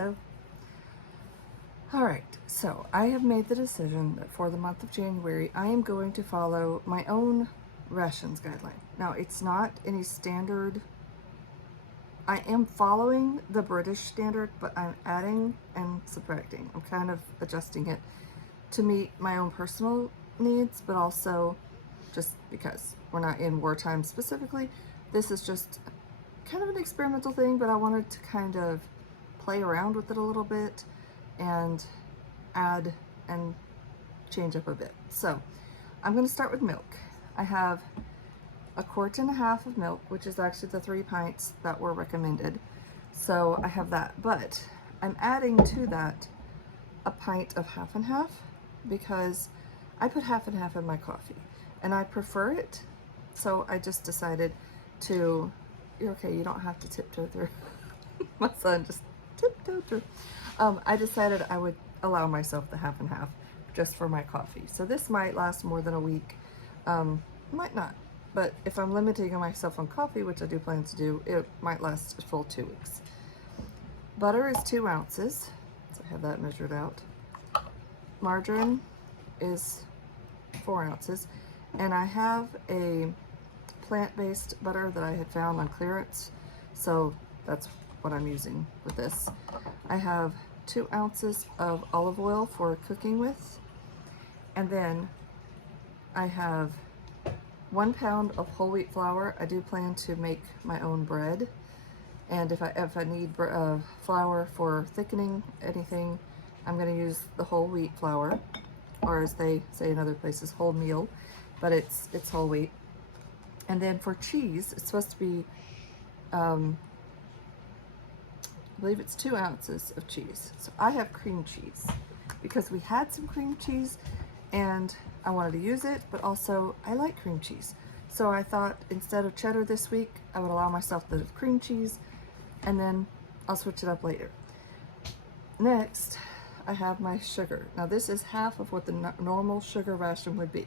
Hello. Alright, so I have made the decision that for the month of January, I am going to follow my own rations guideline. Now, it's not any standard. I am following the British standard, but I'm adding and subtracting. I'm kind of adjusting it to meet my own personal needs, but also just because we're not in wartime specifically. This is just kind of an experimental thing, but I wanted to kind of play around with it a little bit and add and change up a bit. So I'm going to start with milk. I have a quart and a half of milk, which is actually the 3 pints that were recommended. So I have that, but I'm adding to that a pint of half and half because I put half and half in my coffee and I prefer it. So I just decided to, you're okay, you don't have to tiptoe through. My son just tiptoed through. I decided I would allow myself the half and half just for my coffee. So this might last more than a week, might not. But if I'm limiting myself on coffee, which I do plan to do, it might last a full 2 weeks. Butter is 2 ounces, so I have that measured out. Margarine is 4 ounces, and I have a plant-based butter that I had found on clearance, so that's what I'm using with this. I have 2 ounces of olive oil for cooking with, and then I have 1 pound of whole wheat flour. I do plan to make my own bread, and if I need flour for thickening anything, I'm going to use the whole wheat flour, or as they say in other places, wholemeal, but it's whole wheat. And then for cheese, it's supposed to be I believe it's 2 ounces of cheese. So I have cream cheese because we had some cream cheese and I wanted to use it, but also I like cream cheese. So I thought instead of cheddar this week, I would allow myself the cream cheese and then I'll switch it up later. Next, I have my sugar. Now this is half of what the normal sugar ration would be.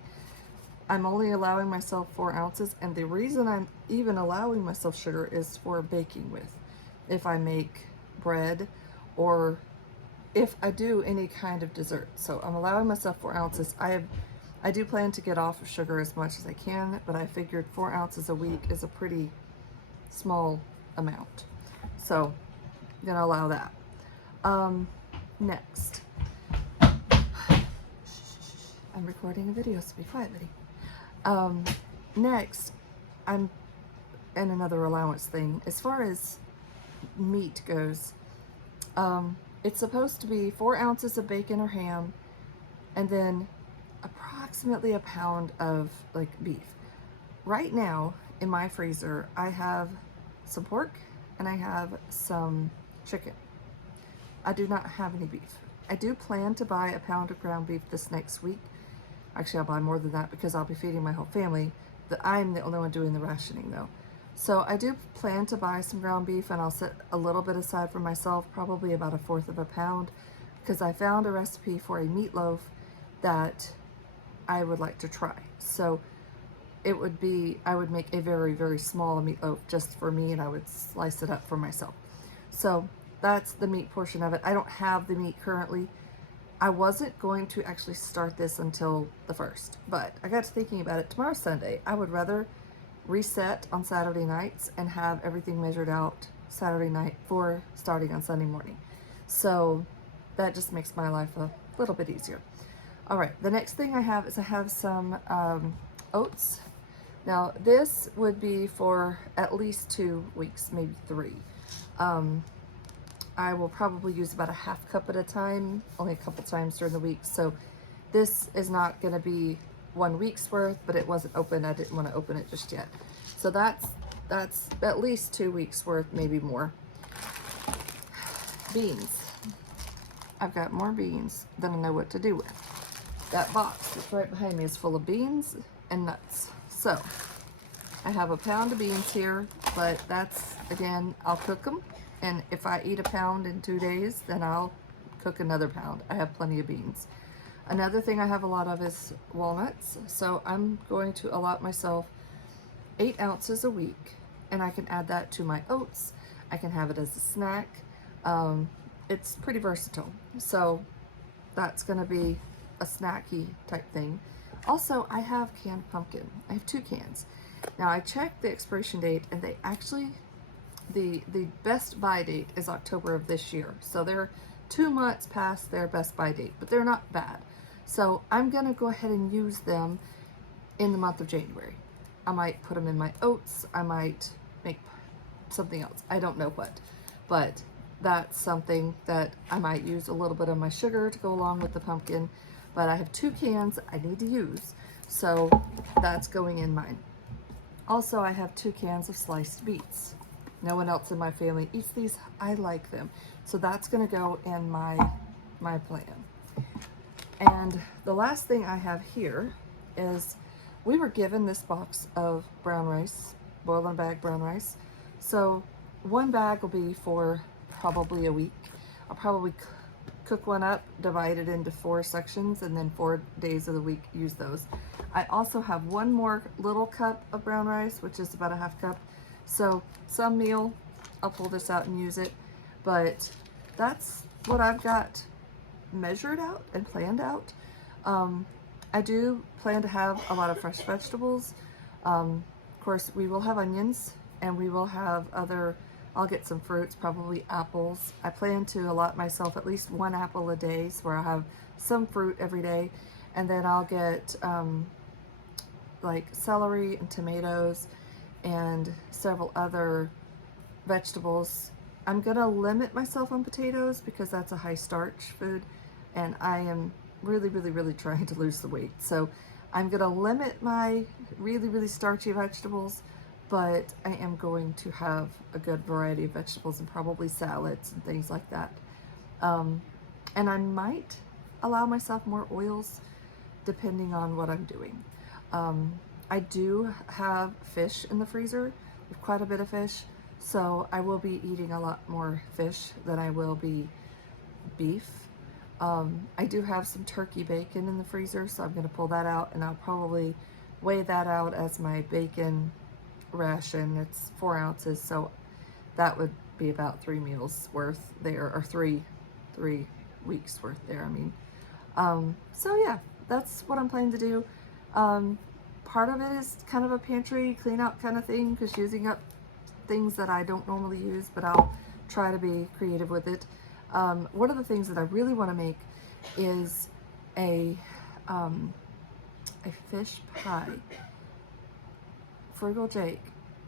I'm only allowing myself 4 ounces, and the reason I'm even allowing myself sugar is for baking with. If I make bread or if I do any kind of dessert. So I'm allowing myself 4 ounces. I do plan to get off of sugar as much as I can, but I figured 4 ounces a week is a pretty small amount. So I'm gonna allow that. Next. I'm recording a video, so be quiet, Liddy. Next, and another allowance thing, as far as meat goes, it's supposed to be 4 ounces of bacon or ham, and then approximately a pound of like beef. Right now in my freezer, I have some pork and I have some chicken. I do not have any beef. I do plan to buy a pound of ground beef this next week. Actually, I'll buy more than that because I'll be feeding my whole family. I'm the only one doing the rationing though. So I do plan to buy some ground beef, and I'll set a little bit aside for myself, probably about 1/4 of a pound, because I found a recipe for a meatloaf that I would like to try. So it would be, I would make a very, very small meatloaf just for me, and I would slice it up for myself. So that's the meat portion of it. I don't have the meat currently. I wasn't going to actually start this until the 1st, but I got to thinking about it. Tomorrow's Sunday. I would rather reset on Saturday nights and have everything measured out Saturday night for starting on Sunday morning. So that just makes my life a little bit easier. All right, the next thing I have is I have some oats. Now this would be for at least 2 weeks, maybe 3. I will probably use about a 1/2 cup at a time, only a couple times during the week. So this is not going to be 1 week's worth, but it wasn't open. I didn't want to open it just yet. So that's at least 2 weeks worth, maybe more. Beans. I've got more beans than I know what to do with. That box that's right behind me is full of beans and nuts. So I have a pound of beans here, but that's, again, I'll cook them. And if I eat a pound in 2 days, then I'll cook another pound. I have plenty of beans. Another thing I have a lot of is walnuts. So I'm going to allot myself 8 ounces a week, and I can add that to my oats. I can have it as a snack. it's pretty versatile. So that's going to be a snacky type thing. Also, I have canned pumpkin. I have 2 cans. Now I checked the expiration date, and they actually, the best buy date is October of this year. So they're 2 months past their best buy date, but they're not bad. So I'm going to go ahead and use them in the month of January. I might put them in my oats. I might make something else. I don't know what, but that's something that I might use a little bit of my sugar to go along with the pumpkin. But I have 2 cans I need to use, so that's going in mine. Also, I have 2 cans of sliced beets. No one else in my family eats these. I like them, so that's going to go in my plan. And the last thing I have here is, we were given this box of brown rice, boiled in a bag brown rice. So 1 bag will be for probably a week. I'll probably cook one up, divide it into 4 sections, and then 4 days of the week use those. I also have 1 more little cup of brown rice, which is about a ½ cup. So some meal, I'll pull this out and use it. But that's what I've got measured out and planned out. I do plan to have a lot of fresh vegetables. Of course, we will have onions, and we will have other, I'll get some fruits, probably apples. I plan to allot myself at least 1 apple a day, so where I'll have some fruit every day. And then I'll get like celery and tomatoes and several other vegetables. I'm gonna limit myself on potatoes because that's a high starch food, and I am really trying to lose the weight. So I'm gonna limit my really starchy vegetables, but I am going to have a good variety of vegetables and probably salads and things like that. And I might allow myself more oils depending on what I'm doing. I do have fish in the freezer, with quite a bit of fish, so I will be eating a lot more fish than I will be beef. I do have some turkey bacon in the freezer, so I'm going to pull that out, and I'll probably weigh that out as my bacon ration. It's 4 ounces, so that would be about 3 meals worth there, or three weeks worth there, I mean. So yeah, that's what I'm planning to do. Part of it is kind of a pantry clean out kind of thing, because using up things that I don't normally use, but I'll try to be creative with it. One of the things that I really want to make is a fish pie. Frugal Jake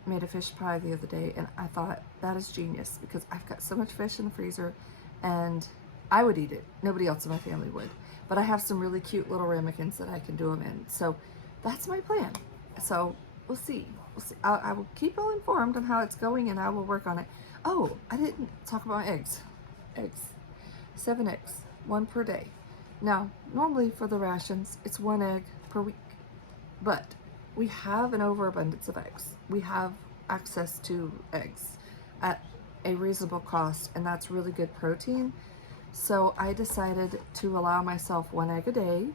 made a fish pie the other day, and I thought, that is genius, because I've got so much fish in the freezer, and I would eat it. Nobody else in my family would. But I have some really cute little ramekins that I can do them in. So that's my plan. So we'll see. I will keep you informed on how it's going, and I will work on it. Oh, I didn't talk about eggs. 7 eggs, 1 per day. Now, normally for the rations, it's 1 egg per week, but we have an overabundance of eggs. We have access to eggs at a reasonable cost, and that's really good protein. So I decided to allow myself 1 egg a day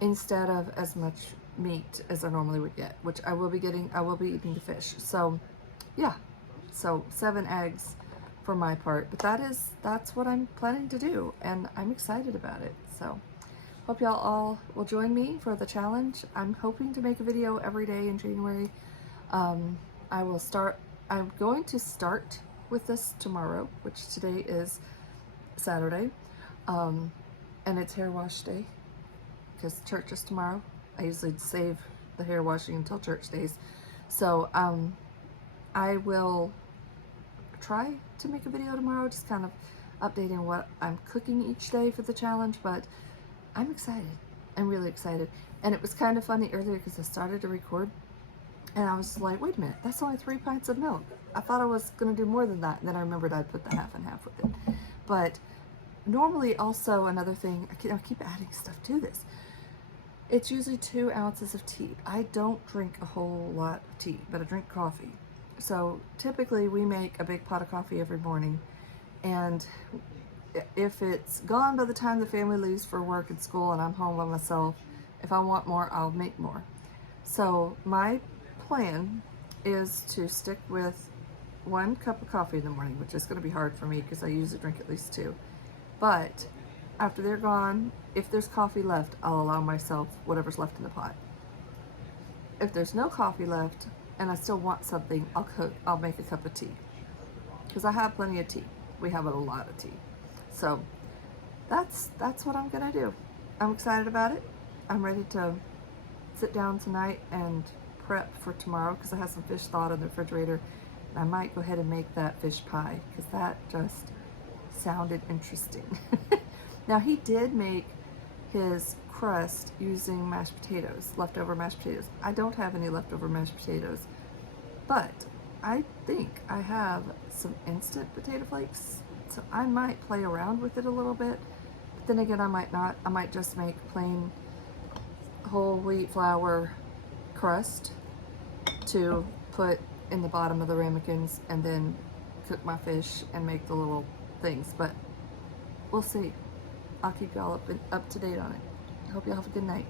instead of as much meat as I normally would get, which I will be getting. I will be eating the fish. So yeah, so 7 eggs for my part, but that's what I'm planning to do, and I'm excited about it. So hope y'all all will join me for the challenge. I'm hoping to make a video every day in January. I'm going to start with this tomorrow, which today is Saturday, and it's hair wash day because church is tomorrow. I usually save the hair washing until church days. So I will try to make a video tomorrow, just kind of updating what I'm cooking each day for the challenge, but I'm excited. I'm really excited. And it was kind of funny earlier because I started to record and I was like, wait a minute, that's only 3 pints of milk. I thought I was going to do more than that, and then I remembered I'd put the half and half with it. But normally, also another thing, I keep adding stuff to this. It's usually 2 ounces of tea. I don't drink a whole lot of tea, but I drink coffee. So typically we make a big pot of coffee every morning, and if it's gone by the time the family leaves for work and school and I'm home by myself, if I want more, I'll make more. So my plan is to stick with one cup of coffee in the morning, which is going to be hard for me because I usually drink at least two. But after they're gone, if there's coffee left, I'll allow myself whatever's left in the pot. If there's no coffee left and I still want something, I'll make a cup of tea. Because I have plenty of tea. We have a lot of tea. So that's what I'm gonna do. I'm excited about it. I'm ready to sit down tonight and prep for tomorrow because I have some fish thawed in the refrigerator. And I might go ahead and make that fish pie because that just sounded interesting. Now he did make his crust using mashed potatoes, leftover mashed potatoes. I don't have any leftover mashed potatoes, but I think I have some instant potato flakes, so I might play around with it a little bit, but then again I might not. I might just make plain whole wheat flour crust to put in the bottom of the ramekins and then cook my fish and make the little things, but we'll see. I'll keep y'all up to date on it. I hope y'all have a good night.